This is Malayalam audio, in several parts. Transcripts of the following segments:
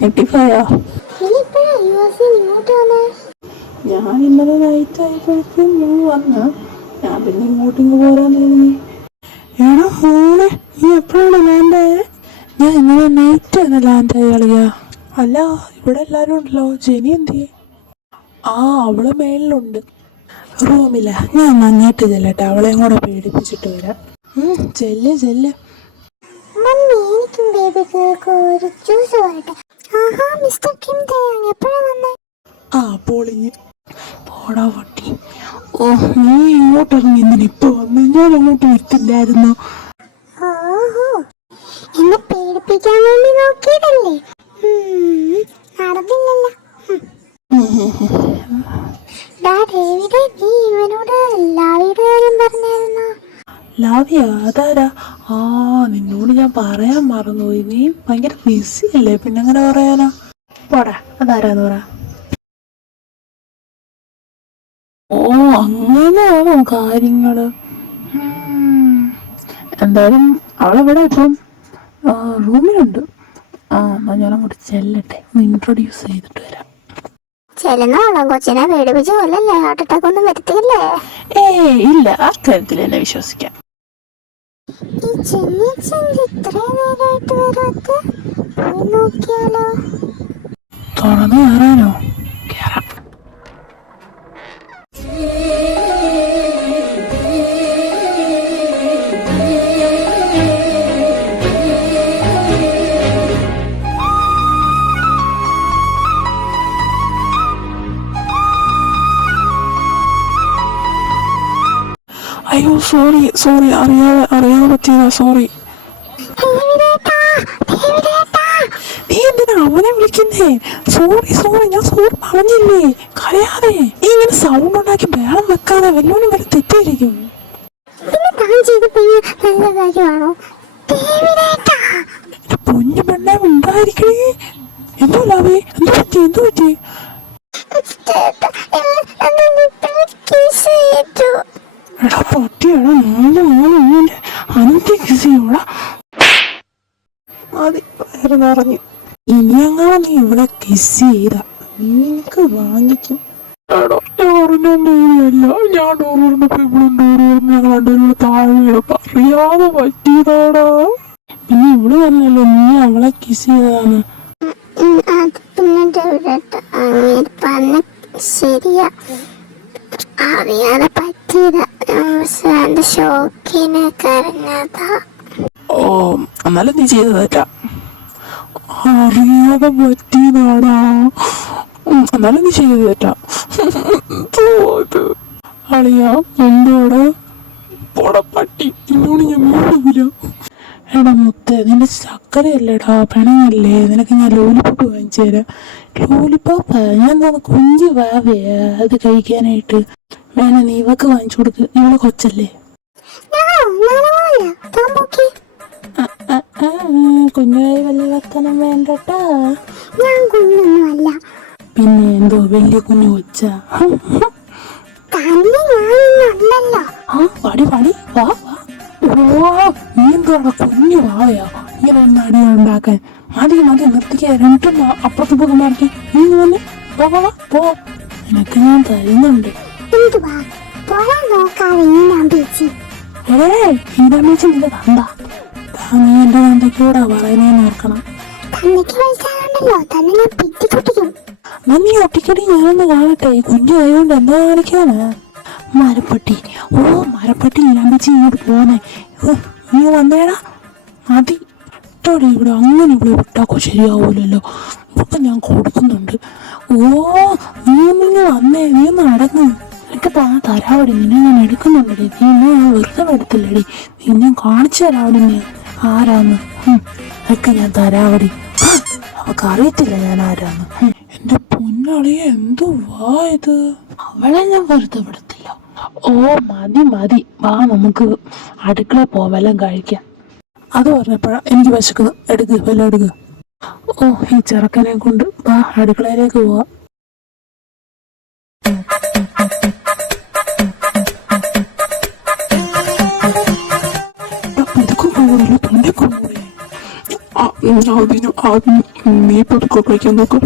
ഞെട്ടിപ്പോയോ? ഞാൻ ഇന്നലെ നൈറ്റ് ആയപ്പോഴേക്കും വന്ന ഞാൻ പിന്നെ ഇങ്ങോട്ടിങ്ങ് പോരാന്ന് തോന്നി. എടാ ഫോണ് നീ എപ്പോഴാണ് ലാൻഡായേ? ഞാൻ ഇന്നലെ നൈറ്റ് തന്നെ ലാൻഡായി കളിയാ. അല്ല ഇവിടെ എല്ലാരും ഉണ്ടല്ലോ. ജെനി എന്തിയെ? ആ അവള് മേളിലുണ്ട് റൂമില്ല. ഞാൻ അങ്ങോട്ട് ചെല്ലട്ടെ, അവളെയും കൂടെ പേടിപ്പിച്ചിട്ട് വരാം. ചെല്ല് ചെല്ല്. ആ പൊളിഞ്ഞ് പോടാ പൊട്ടി. ഓ നീ ഇങ്ങോട്ട് ഇറങ്ങി എന്തിനിപ്പോ വന്ന്? ഞാൻ അങ്ങോട്ട് വിട്ടില്ലായിരുന്നു. എന്നെ പേടിപ്പിക്കാൻ വേണ്ടി നോക്കിയതല്ലേ? നടന്നില്ലല്ലോ. നീ ഇവനോട് ലാവിയുടെ കാര്യം പറഞ്ഞായിരുന്നോ? ലാവിയ അതാരാ? ആ നിന്നോട് ഞാൻ പറയാൻ മറന്നുപോയി. നീ ഭയങ്കര ബിസി അല്ലേ, പിന്നെ അങ്ങനെ പറയാനാ? പോടാ, അതാരാന്ന് പറ. ഓ അങ്ങനെയാണോ കാര്യങ്ങള്? എന്തായാലും അവളെവിടെ ഇപ്പം? റൂമിലുണ്ട്. എന്നാ ഞാൻ അങ്ങോട്ട് ചെല്ലട്ടെ, ഒന്ന് ഇൻട്രൊഡ്യൂസ് ചെയ്തിട്ട് വരാം. ചെല്ലുന്നോളാം കൊച്ചിനെ പേടിപ്പിച്ച് കൊല്ലല്ലേ, ഹാർട്ട് അറ്റാക്ക് ഒന്നും വരുത്തില്ലേ? ഇല്ല, ആ കാര്യത്തിൽ എന്നെ വിശ്വസിക്കാം. ഈ ഇത്രയും നേരമായിട്ട് വരാത്ത നോക്കിയാലോ? തുറന്നു കയറാനോ? കയറാം. അയ്യോ സോറി അറിയാതെ പറ്റിയതാ, സോറി. നീ എന്തിനാ അവനെ വിളിക്കുന്നേ? സോറി ഞാൻ സോറി പറഞ്ഞില്ലേ. കരയാതെ. നീ ഇങ്ങനെ സൗണ്ട് ഉണ്ടാക്കി ബഹളം വെക്കാതെ, വല്ലോനും വരെ തെറ്റിയിരിക്കും. പൊന്നു പെണ്ണെ ഉണ്ടായിരിക്കണേ. എന്തോ ലാവേ, എന്തു പറ്റി? എടാ പൊട്ടിയടാ, അനത്തെ കിസ് ചെയ്യോടാ. മതി, വയറ് നിറഞ്ഞു. ഇനി അങ്ങനെ നീ ഇവിടെ കിസ് ചെയ്ത നിനക്ക് വാങ്ങിക്കും. എടാ ഞാൻ ഡോർ പറഞ്ഞപ്പോ ഇവളും ഡോർ പറഞ്ഞ് ഞങ്ങൾ രണ്ടുപേരും താഴെ അറിയാതെ പറ്റിയതാടാ. പിന്നെ ഇവള് പറഞ്ഞല്ലോ നീ അവളെ കിസ് ചെയ്തതാണ്. ശരിയാ, അറിയാതെ പറ്റിയതാ. ഷോക്കിനെ കരഞ്ഞതാ. ഓ എന്നാലും നീ ചെയ്തതല്ല, അറിയാതെ പറ്റിയതാടാ. എന്നാലും നീ ചെയ്തതല്ല. അളിയാ എന്തോടാ പൊടപ്പട്ടി, എന്നോട് ഞാൻ വീടില്ല. എടാ മുത്ത്, നിന്റെ ചക്കരയല്ലേടാ, പെണങ്ങല്ലേ. നിനക്ക് ഞാൻ ലോലിപ്പോപ്പ് വാങ്ങിച്ചു തരാം. ലോലിപ്പോപ്പ്? ഞാൻ തോന്നുന്നു കുഞ്ഞു വാവയാ അത് കഴിക്കാനായിട്ട്. വേണേ നീ ഇവക്ക് വാങ്ങിച്ചു കൊടുക്ക്, ഇവളെ കൊച്ചല്ലേ. കുഞ്ഞായി വലിയ വർത്തനം വേണ്ടട്ടാ. പിന്നെ എന്തോ വലിയ കുഞ്ഞു കൊച്ച. പാടി വാ. ഓ നീ എന്തോടാ കുഞ്ഞു വാവയാ ഇങ്ങനെ ഒന്ന് അടി ഉണ്ടാക്കാൻ? മതി നിർത്തിക്ക. രണ്ടും അപ്പുറത്ത് പോയി മാറി. നീ വന്ന് പോ. നിനക്ക് ഞാൻ തരുന്നുണ്ട്. ഹീരാമേച്ചി നിന്റെ തന്ത. നീ എന്റെ തന്തയ്ക്കൂടാ പറയുന്നേന്ന് ഓർക്കണം. നീ ഒട്ടിക്കടി, ഞാനൊന്ന് കാണട്ടെ. കുഞ്ഞു ആയതുകൊണ്ട് എന്താ കാണിക്കാനാ? മരപ്പട്ടി ഹീരാമേച്ചി ഇങ്ങോട്ട് പോന്നേ. നീ വന്നേടാ. മതി ോടെ ഇവിടെ അങ്ങനെ ഇവിടെ വിട്ടാക്കോ ശരിയാവൂലല്ലോ. ഇപ്പൊ ഞാൻ കൊടുക്കുന്നുണ്ട്. നീ വന്നേ, നീ ഒന്ന് അടങ്ങ്. എനിക്ക് തരാവടി, നിന്നെ ഞാൻ എടുക്കുന്നുണ്ടടി. നീ ഞാൻ വെറുതെ എടുത്തില്ലടി. നീ ഞാൻ കാണിച്ചു തരാവടി നീ ആരാന്ന്. ഒക്കെ ഞാൻ തരാവടി. അവക്ക് അറിയത്തില്ല ഞാൻ ആരാന്ന്. എന്റെ പൊന്നളിയ എന്തോ ഇത്. അവളെ ഞാൻ വെറുതെ വിടത്തില്ല. മതി വാ, നമുക്ക് അടുക്കള പോവെല്ലാം കഴിക്കാം. അത് പറഞ്ഞപ്പോഴാ എനിക്ക് വിശക്കുന്നു. വല്ലതും എടുക്ക്. ഈ ചെറുക്കനെ കൊണ്ട് വാ, അടുക്കളയിലേക്ക് പോവാം. അതിന് ആദ്യം നീ പതുക്കെ കഴിക്കാൻ നോക്ക്.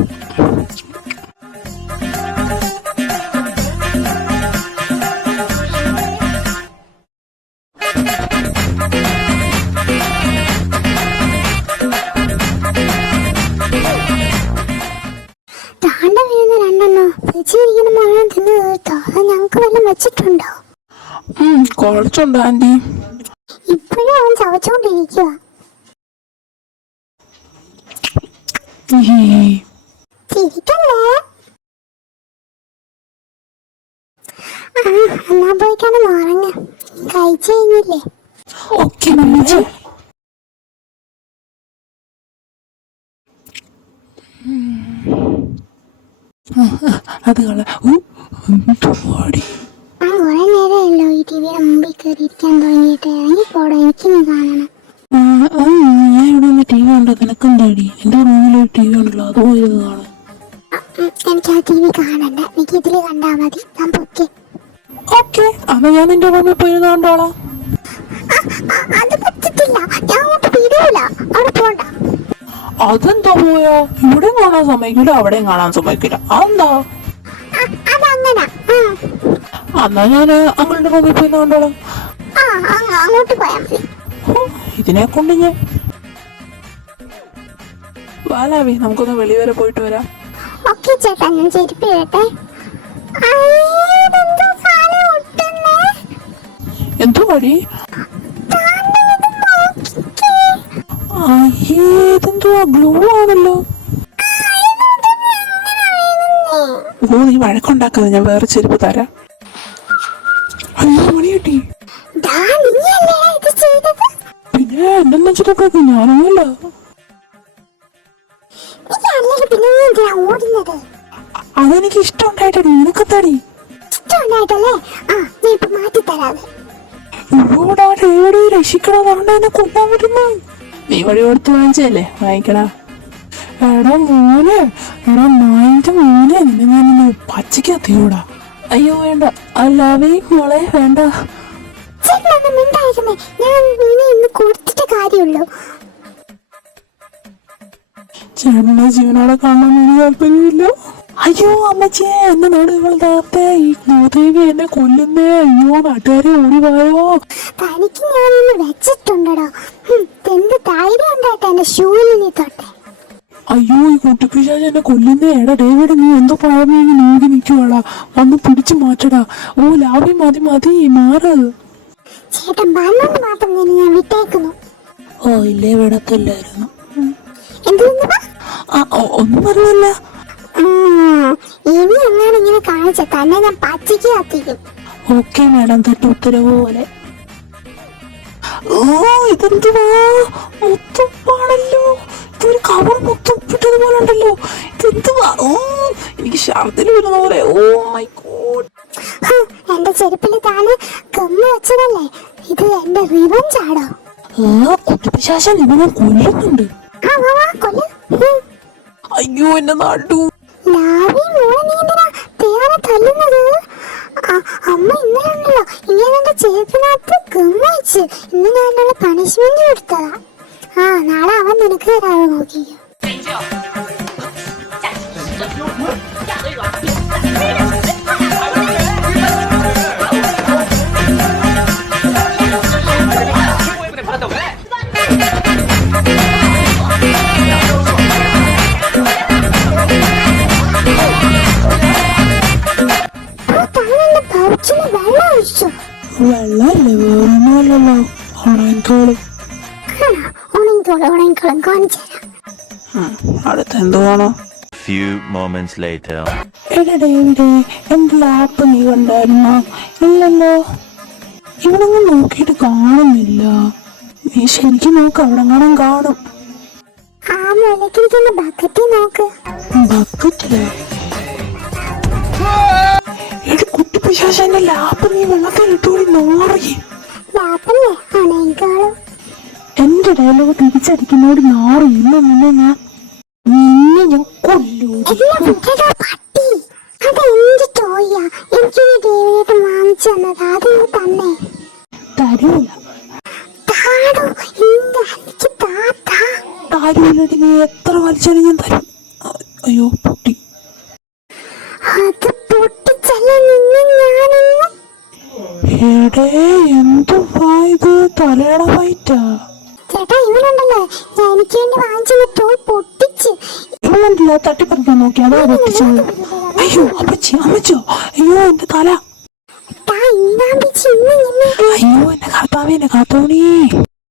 താണ്ട വീഴുന്ന രണ്ടെണ്ണോ വെച്ചിരിക്കുന്ന മുഴുവൻ തിന്ന് തീർത്തോ? അത് ഞങ്ങൾക്ക് വല്ലതും വെച്ചിട്ടുണ്ടോ? കുറച്ചുണ്ട് ആന്റി. ഇപ്പോഴും അവൻ ചവച്ചോണ്ടിരിക്കുക. ചിരിക്കല്ലേ? എന്നാ പോയിക്കാണ് ഉറങ്ങ. കഴിച്ചു കഴിഞ്ഞില്ലേ? ഓക്കെ മമ്മച്ചി. അത് കള പാടി. കുറെ നേരമല്ലോ ഈ ടിവിയുടെ മുമ്പിൽ കയറിയിരിക്കാൻ തുടങ്ങിയിട്ട്. ഇറങ്ങിപ്പോടോ, എനിക്കിന്ന് കാണണം. ഞാൻ ഇവിടെ നിന്ന് ടി വി ഉണ്ടോ? നിനക്കെന്താടി? എന്റെ റൂമിലൊരു ടി വി ഉണ്ടല്ലോ, അത് പോയത് കാണാം. എനിക്ക് ആ ടി വി കാണണ്ട, എനിക്ക് ഇതില് കണ്ടാ മതി. ഞാൻ പൊക്കെ. ഓക്കെ, അപ്പൊ ഞാൻ നിന്റെ റൂമിൽ പോയത് കണ്ടോളാം. അത് പറ്റത്തില്ല, ഞാൻ അങ്ങോട്ട് വിടൂല. അവിടെ പോണ്ട. അതെന്താ പോയാ? ഇവിടെയും കാണാൻ സമ്മതിക്കില്ല, അവിടെയും കാണാൻ സമ്മതിക്കില്ല. അതെന്താ? അതങ്ങനെ. എന്നാ ഞാൻ അങ്ങളുടെ റൂമിൽ പോയി കണ്ടോളാം. അങ്ങോട്ട് പോയാ മതി. ഇതിനെ കൊണ്ട് ഞാൻ വാലാവി, നമുക്കൊന്ന് വെളി വരെ പോയിട്ട് വരാം. ഓക്കെ ചേട്ടാ, ഞാൻ ചെരുപ്പ് ഇടട്ടെ. എന്തോ പടി? ഇതെന്തുവാ? ഗ്ലൂ ആണല്ലോ. ഓ, നീ വഴക്കുണ്ടാക്കാതെ, ഞാൻ വേറെ ചെരുപ്പ് തരാം. അയ്യോ, മണി കിട്ടി. പിന്നെ എന്തെന്ന് വെച്ചിട്ടൊക്കെ ഞാനൊന്നുമില്ല. അതെനിക്ക് ഇഷ്ടമുണ്ടായിട്ടടി. നിനക്കെത്താടി? ഇവിടെ രക്ഷിക്കണോണ്ട് എന്നെ കൊല്ലാൻ പറ്റുന്നു. നീ വഴി കൊടുത്ത് വാങ്ങിച്ചല്ലേ, വാങ്ങിക്കടാ. എടാ മോനെ, എടാ നായിന്റെ മോനെ, നിന്നെ ഞാനിന്ന് പച്ചക്കത്തിയൂടാ. അയ്യോ വേണ്ട, അല്ലാതെ മോളെ വേണ്ട. ചേട്ടനെ ജീവനോടെ കാണാൻ എനിക്ക് താല്പര്യമില്ല. അയ്യോ അമ്മച്ചേ, എന്നെ നോട് ഇവൾ നേരത്തെ ഈ ഭൂദേവി എന്നെ കൊല്ലുന്നേ. അയ്യോ, നാട്ടുകാരെ ഓടിവായോ. തനിക്ക് ഞാനൊന്ന് വെച്ചിട്ടുണ്ടോ? എന്ത് ധൈര്യം ഉണ്ടായിട്ട് എന്റെ ഷൂവിൽ നീ തൊട്ടെ. അയ്യോ, ഈ കുട്ടിപ്പിശാച് എന്നെ കൊല്ലുന്നേ. എടാ ഡേവിഡ്, നീ എന്തോ പഴമേങ്ങി നോക്കി നിൽക്കുവാടാ, വന്ന് പിടിച്ചു മാറ്റടാ. ഓ ലാവി, മതി മതി, മാറ്. ചേട്ടൻ വന്നത് മാത്രം ഞാൻ വിട്ടേക്കുന്നു. ഓ ഇല്ലേ, വിടത്തില്ലായിരുന്നു. ഒന്നും പറഞ്ഞില്ല. ഇനി എങ്ങനെ ഇങ്ങനെ കാണിച്ച തന്നെ ഞാൻ പച്ചയ്ക്ക് കത്തിക്കും. ഓക്കെ മാഡം, തെറ്റ് ഉത്തരവ് പോലെ. ഓ ഇതെന്തുവാ? മുത്തുപ്പാണല്ലോ. ഇതൊരു കവർ മുത്തുപ്പിട്ടതുപോലെ ഉണ്ടല്ലോ. ഇതെന്തുവാ? ഓ, എനിക്ക് ഛർദിൽ വരുന്ന പോലെ. Oh my god. എന്റെ ചെരുപ്പില് താന് കമ്മി വെച്ചതല്ലേ? ഇത് എന്റെ റിവഞ്ച് ആണോ? കുട്ടിപ്പിശാചൻ ഇവനെ കൊല്ലുന്നുണ്ട്. അയ്യോ, എന്റെ നാട്ടു. അമ്മ ഇന്നലെ ഉണ്ടല്ലോ, ഇങ്ങനെ എന്റെ ചെരുപ്പിനകത്ത് ഗമ്മയിച്ച് ഇന്ന് ഞാനുള്ള പണിഷ്മെന്റ് കൊടുത്തതാ. നാളെ അവൻ നിനക്ക് തരാതെ നോക്കിക്കോ. വെള്ളല്ലേ, വേറൊന്നുമല്ലല്ലോ. അടുത്ത എന്തുവാണോ? എടാ ഡേവിഡേ, എന്റെ ലാപ്പ് നീ കണ്ടായിരുന്നോ? ഇല്ലല്ലോ, ഇവിടെങ്ങും നോക്കിയിട്ട് കാണുന്നില്ല. നീ ശരിക്കും നോക്ക്, അവിടെ കാണും. ബക്കറ്റിലോ? എടി കുട്ടിപ്പിശാചന്റെ ലാപ്പ് നീ വെള്ളത്തിൽ ഇട്ടുകൂടി നാറി. എന്റെ ഡയലോഗ് തിരിച്ചടിക്കുന്നോട് നാറി. നിന്നെ ഞാൻ കൊല്ലൂ. തരൂല. വേണ്ടി നീ എത്ര വലിച്ചാലും ഞാൻ തരും. അയ്യോ പൊട്ടി. അത് പൊട്ടിച്ചല്ല നിന്നെ ഞാനിന്ന്. എടേ എന്തുവാ ഇത്? തലയുടെ ഫൈറ്റാ. ചേട്ടാ ഇവനുണ്ടല്ലോ, ഞാൻ എനിക്ക് വേണ്ടി വാങ്ങിച്ചെന്ന് ടോൾ പൊട്ടിച്ച്. ഇവനല്ല തട്ടിപ്പറിക്കാൻ നോക്കി, അതാ പൊട്ടിച്ചത്. അയ്യോ അമ്മച്ചി, അമ്മച്ചോ, അയ്യോ എന്റെ തല. ടാ, ഇന്നാ പിച്ച് ഇന്ന് നിന്നെ. അയ്യോ എന്റെ കർത്താവേ, എന്റെ കാത്തോണി.